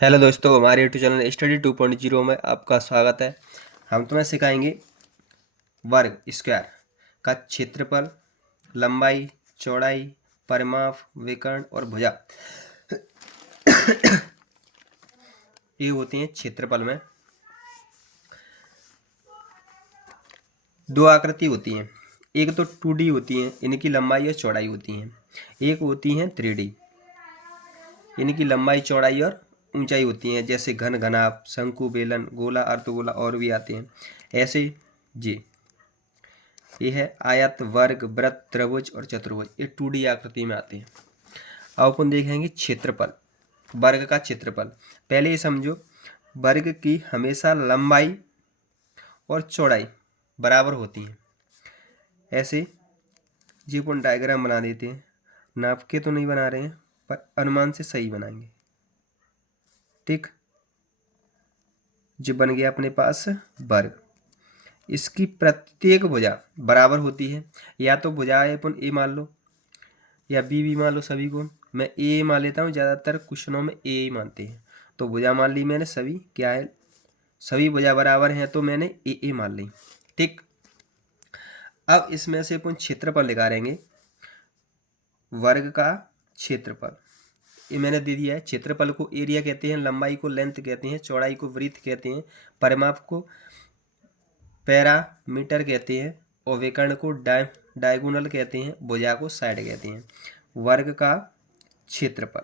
Hello दोस्तों, हमारे YouTube channel study 2.0 में आपका स्वागत है। हम तुम्हें सिखाएंगे वर्ग स्क्वायर का क्षेत्रफल, लंबाई, चौड़ाई, परिमाप, विकर्ण और भुजा। ये होती हैं क्षेत्रफल में। दो आकृति होती हैं, एक तो 2D होती हैं, इनकी लंबाई और चौड़ाई होती हैं। एक होती हैं 3D, इनकी लंबाई, चौड़ाई और ऊंचाई होती हैं, जैसे घन, घनाभ, शंकु, बेलन, गोला, अर्धगोला और भी आते हैं। ऐसे जी ये है आयत, वर्ग, वृत्त, त्रिभुज और चतुर्भुज, ये 2D आकृति में आते हैं। अब अपन देखेंगे क्षेत्रफल, वर्ग का क्षेत्रफल। पहले ये समझो, वर्ग की हमेशा लंबाई और चौड़ाई बराबर होती हैं। ऐसे जी अपन डायग्राम बना देते हैं, नाप के तो नहीं बना रहे हैं पर अनुमान से सही बनाएंगे। ठीक, जो बन गया अपने पास वर्ग। इसकी प्रत्येक भुजा बराबर होती है, या तो भुजाएं अपन ए मान लो या बी भी मान लो। सभी को मैं ए मान लेता हूँ, ज़्यादातर क्वेश्चनों में ए ही मानते हैं। तो भुजा मान ली मैंने, सभी क्या है, सभी भुजा बराबर हैं तो मैंने ए मान ली। ठीक, अब इसमें से अपन क्षेत्रफल निकालेंगे। वर्ग का क्षेत्रफल ये मैंने दे दिया है। क्षेत्रफल को एरिया कहते हैं, लंबाई को लेंथ कहते हैं, चौड़ाई को वृत्त कहते हैं, परिमाप को पैरामीटर कहते हैं और विकर्ण को डायगोनल कहते हैं, भुजा को साइड कहते हैं। वर्ग का क्षेत्रफल,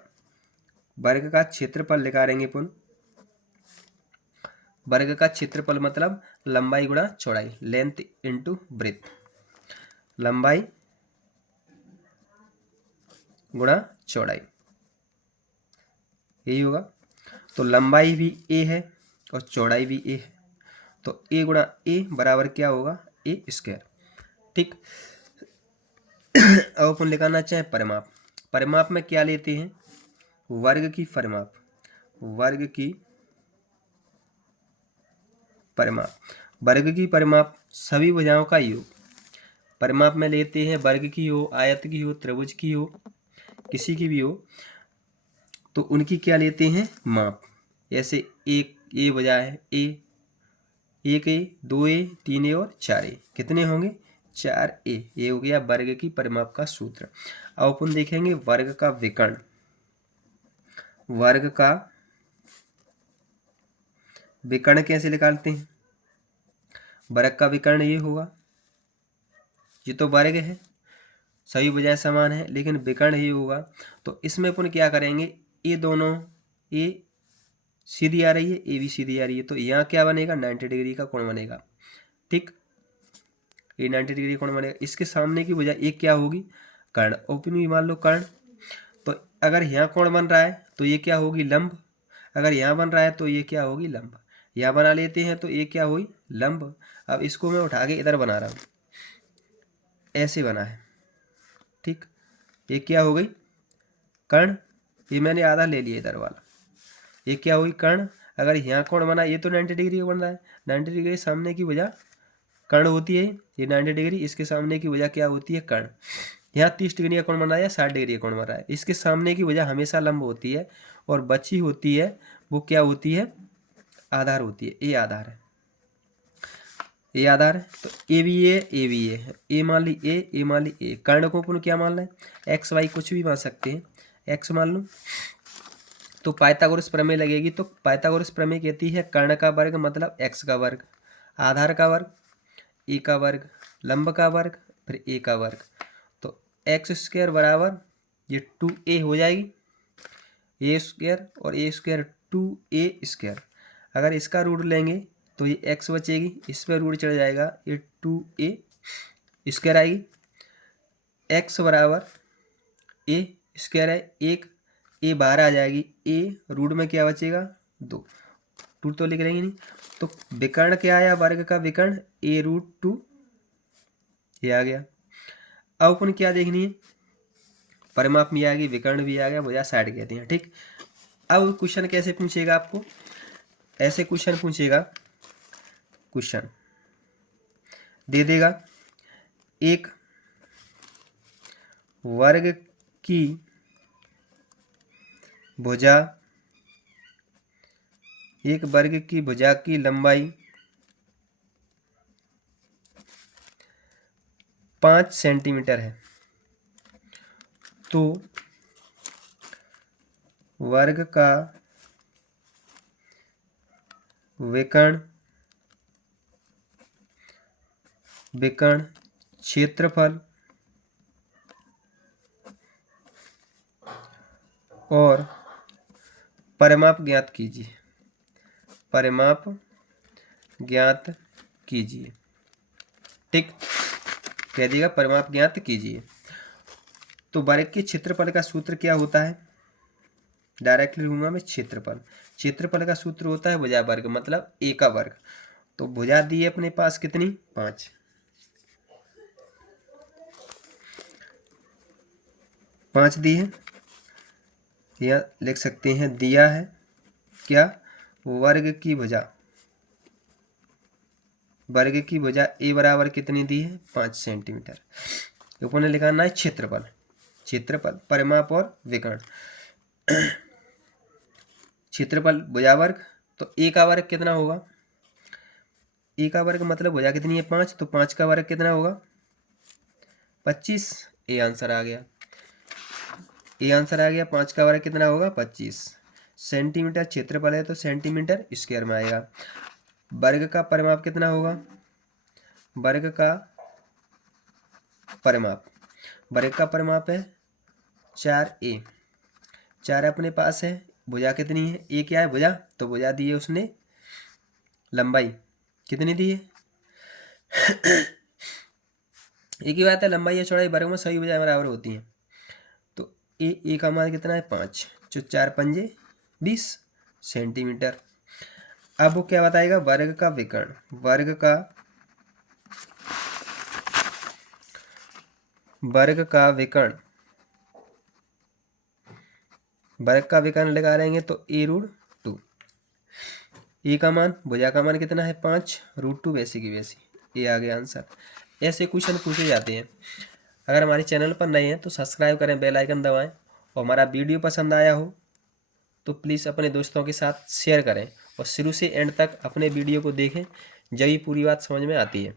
वर्ग का क्षेत्रफल निकालेंगे अपन। वर्ग का क्षेत्रफल मतलब लंबाई गुणा चौड़ाई, लेंथ इंटू ब्रेथ। लंबाई गुणा चौड़ाई, यही होगा। तो लंबाई भी ए है और चौड़ाई भी ए है, तो ए गुणा ए बराबर क्या होगा, ए स्क्वायर। ठीक, अब अपन निकालना चाहे परिमाप। परिमाप में क्या लेते हैं, वर्ग की परिमाप, वर्ग की परिमाप, वर्ग की परिमाप सभी भुजाओं का योग। परिमाप में लेते हैं वर्ग की हो, आयत की हो, त्रिभुज की हो, किसी की भी हो, तो उनकी क्या लेते हैं, माप। ऐसे एक ए भुजा है, ए, एक ए, दो ए, तीन ए और चार ए, कितने होंगे, चार ए। ये हो गया वर्ग की परिमाप का सूत्र। अब अपन देखेंगे वर्ग का विकर्ण। वर्ग का विकर्ण कैसे निकालते हैं, वर्ग का विकर्ण ये होगा, ये तो वर्ग है, सभी भुजाएं समान है, लेकिन विकर्ण ही होगा। तो इसमें अपन क्या करेंगे, ये दोनों, ये सीधी आ रही है, ए भी सीधी आ रही है, तो यहाँ क्या बनेगा, 90 डिग्री का कोण बनेगा। ठीक, ये 90 डिग्री कोण बनेगा। इसके सामने की भुजा एक क्या होगी, कर्ण। ओपन भी मान लो कर्ण। तो अगर यहाँ कोण बन रहा है तो ये क्या होगी, लंब। अगर यहाँ बन रहा है तो ये क्या होगी, लंब। यहाँ बना लेते हैं तो ये क्या हुई, लंब। अब इसको मैं उठा के इधर बना रहा हूँ, ऐसे बना है। ठीक, ये क्या हो गई, कर्ण। ये मैंने आधा ले लिया इधर वाला, ये क्या हुई, कर्ण। अगर यहाँ कोण बना, ये तो 90 डिग्री बन रहा है, 90 डिग्री सामने की वजह कर्ण होती है। ये 90 डिग्री, इसके सामने की वजह क्या होती है, कर्ण। यहाँ 30 डिग्री का कोण बन रहा है या 60 डिग्री का कोण बन रहा है, इसके सामने की वजह हमेशा लंब होती है, और बची होती है वो क्या होती है, आधार होती है। ये आधार है, ये आधार है। तो ए भी ए भी है, ए मान ली ए मान ली ए। कर्ण को अपन क्या मान लें, एक्स वाई कुछ भी मान सकते हैं, एक्स मान लो। तो पाइथागोरस प्रमेय लगेगी, तो पाइथागोरस प्रमेय कहती है कर्ण का वर्ग मतलब एक्स का वर्ग, आधार का वर्ग ए का वर्ग, लंब का वर्ग फिर ए का वर्ग। तो एक्स स्क्वायर बराबर ये 2a हो जाएगी, ए स्क्वायर और ए स्क्वायर 2a स्क्वायर। अगर इसका रूट लेंगे तो ये एक्स बचेगी, इस पर रूट चढ़ जाएगा, ये 2a स्क्वायर आएगी। एक्स बराबर ए स्क्वायर है, एक ए बाहर आ जाएगी, ए रूट में क्या बचेगा, 2। रूट तो लिख लेंगे नहीं, तो विकर्ण क्या आया, वर्ग का विकर्ण ए रूट 2, ये आ गया। अब अपन क्या देखनी है, परिमाप भी आ गई, विकर्ण भी आ गया, भुजा साइड कहते हैं। ठीक, अब क्वेश्चन कैसे पूछेगा आपको, ऐसे क्वेश्चन पूछेगा, क्वेश्चन दे देगा, एक वर्ग की भुजा एक वर्ग की भुजा की लंबाई 5 सेंटीमीटर है तो वर्ग का विकर्ण क्षेत्रफल और परिमाप ज्ञात कीजिए। ठीक, कह दिएगा परिमाप ज्ञात कीजिए। तो वर्ग के क्षेत्रफल का सूत्र क्या होता है? डायरेक्टली लूंगा मैं क्षेत्रफल का सूत्र होता है भुजा वर्ग, मतलब ए का वर्ग। तो भुजा दी है अपने पास कितनी? 5 दी है, या लिख सकते हैं दिया है क्या? वर्ग की भुजा ए बराबर कितनी दी है? 5 सेंटीमीटर। ऊपर ने लिखाना है क्षेत्रफल परिमाप और विकर्ण। क्षेत्रफल भुजा वर्ग, तो ए का वर्ग कितना होगा? ए का वर्ग मतलब भुजा कितनी है? 5, तो 5 का वर्ग कितना होगा? 25। ए आंसर आ गया। 5 का वर्ग कितना होगा? 25 सेंटीमीटर। क्षेत्रफल है तो सेंटीमीटर स्क्वायर में आएगा। वर्ग का परिमाप कितना होगा? वर्ग का परिमाप है 4a। 4 अपने पास है। भुजा कितनी है? ए क्या है? भुजा, तो भुजा दी है उसने, लंबाई कितनी दी है? एक ही बात है, लंबाई या चौड़ाई वर्ग में सभी भुजाएं बराबर होती हैं। तो ए का मान कितना है? 5, जो 4 पंजे 20 सेंटीमीटर। अब वो क्या बताएगा? वर्ग का विकर्ण लगा लेंगे तो a√2। ए का मान, भुजा का मान कितना है? 5, √2 वैसे की वैसी, ये आ गया आंसर। ऐसे क्वेश्चन पूछे जाते हैं। अगर हमारे चैनल पर नए हैं तो सब्सक्राइब करें, बेल आइकन दबाएं, और हमारा वीडियो पसंद आया हो तो प्लीज़ अपने दोस्तों के साथ शेयर करें और शुरू से एंड तक अपने वीडियो को देखें, जब ही पूरी बात समझ में आती है।